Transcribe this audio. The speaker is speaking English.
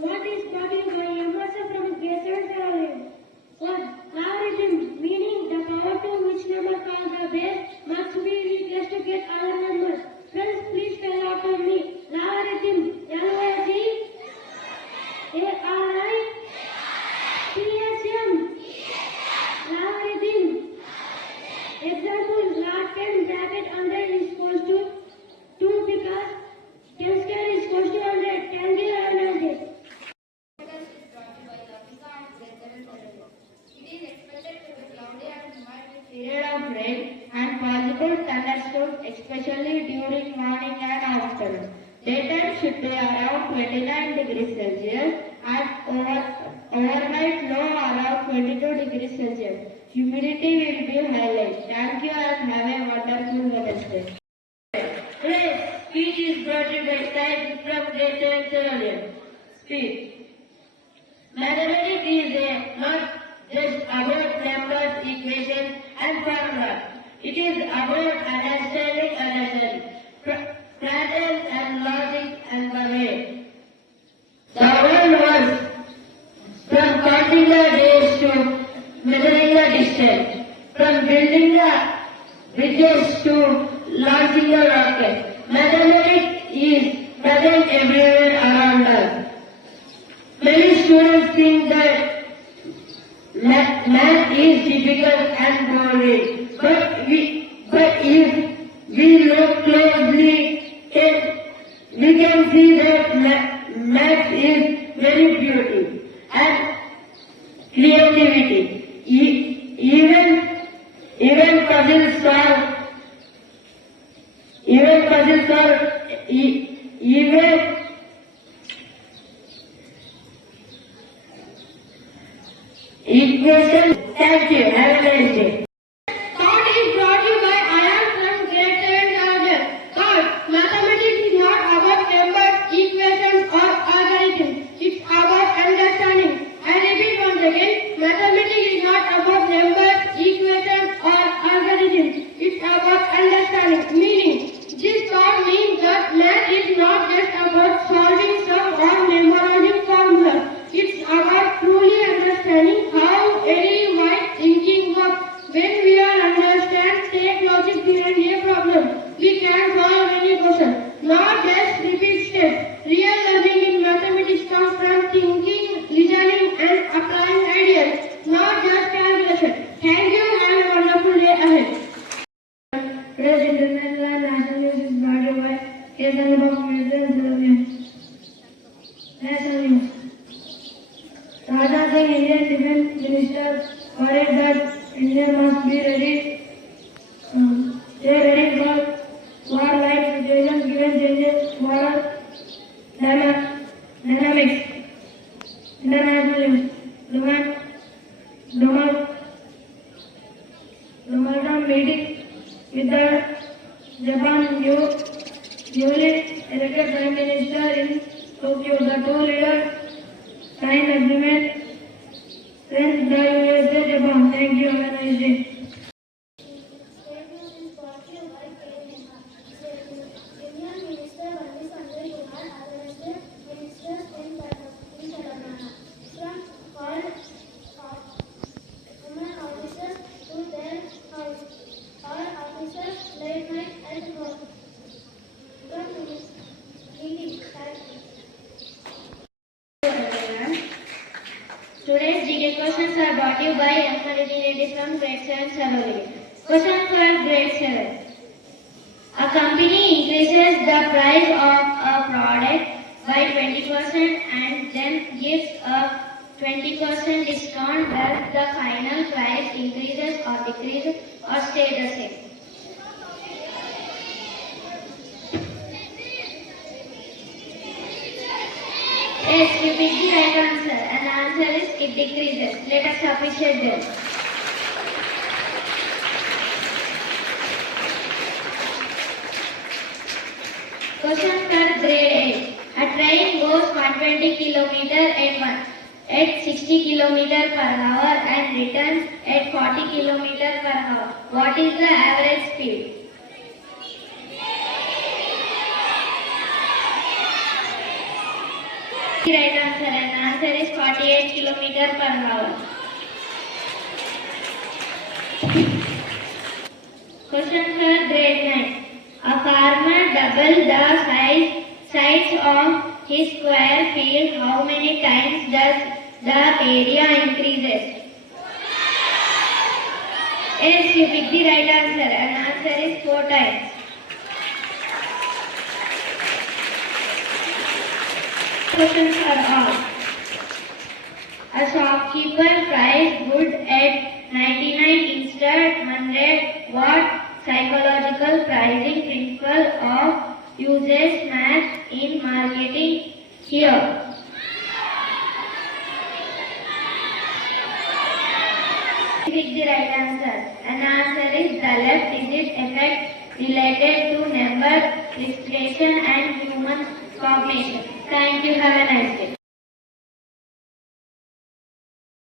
What is brought you by Emerson from Grade-VII Cerulean? 1. Logarithm, meaning the power to which number called the base must be replaced to get other numbers. Friends, please spell after me. Logarithm, L-O-G-A-R-I-T-H-M. Logarithm. Example, log 10 bracket 100 is equals to 2 because 10 square is equals to 100. Thank you, have a nice day. Period of rain and possible thunderstorms, especially during morning and afternoon. Daytime should be around 29 degrees Celsius and overnight low around 22 degrees Celsius. Humidity will be highlight. Thank you and have a wonderful Wednesday. Today's speech is brought to you by from Grade-VII Cerulean. Speech. Mathematics is not just about numbers, equations, and formulas. It is about understanding patterns and logic and the way the world was, from counting the days to measuring the distance, from building the bridges to launching the rocket. Mathematics is present everywhere around us. Many students think that math is difficult and boring, but if we look closely, we can see that math is very beautiful and creativity. Even puzzles solve. Equation. Thank you. Have a nice day. Thought is brought to you by Ian from Grade-VII Cerulean. Thought, mathematics is not about numbers, equations or algorithms. It's about understanding. I repeat once again, mathematics is not about numbers, equations or algorithms. It's about understanding. Meaning, this thought means that math is not just about solving some or memorizing formulas. It's about truly understanding how any mind thinking works. When we are understand, take logic behind a problem, we can solve any question, not just repeat steps. Real learning in mathematics comes from thinking, listening and applying ideas, not just calculation. Thank you and have a wonderful day ahead. Today's international and national news is brought to you by Grade-VII Cerulean. National news. Rajnath Singh, Indian Defence Minister, worried that India must be ready. Stay ready for war-like situations given changes border dynamics. International news. Donald Trump meeting with the Japan newly elected Prime Minister in Tokyo. The two leaders signed agreement with the USA Japan. Thank you. Have a nice day. Indian Minister Bandi Sanjay Kumar arrested ministers in Telangana. From called women officers to their house. All officers late night at work. From Delhi. Today's GK questions are brought to you by M. from Grade-VII Cerulean. Question for Grade-VII. A company increases the price of a product by 20% and then gives a 20% discount, does the final price increases or decreases or stay the same? Yes, you picked the right answer. And the answer is it decreases. Let us appreciate them. Question for grade 8. A train goes 120 km at 60 km per hour and returns at 40 km per hour. What is the average speed? The right answer, and the answer is 48 km per hour. Question for grade 9. A farmer doubled the size of his square field. How many times does the area increases? Yes, you picked the right answer, and the answer is 4 times. Questions are all. A shopkeeper priced goods at 99 instead 100. What psychological pricing principle of uses math in marketing here? Pick the right answer, and the answer is the left digit effect related to number registration and human cognition. Thank you. Have a nice day.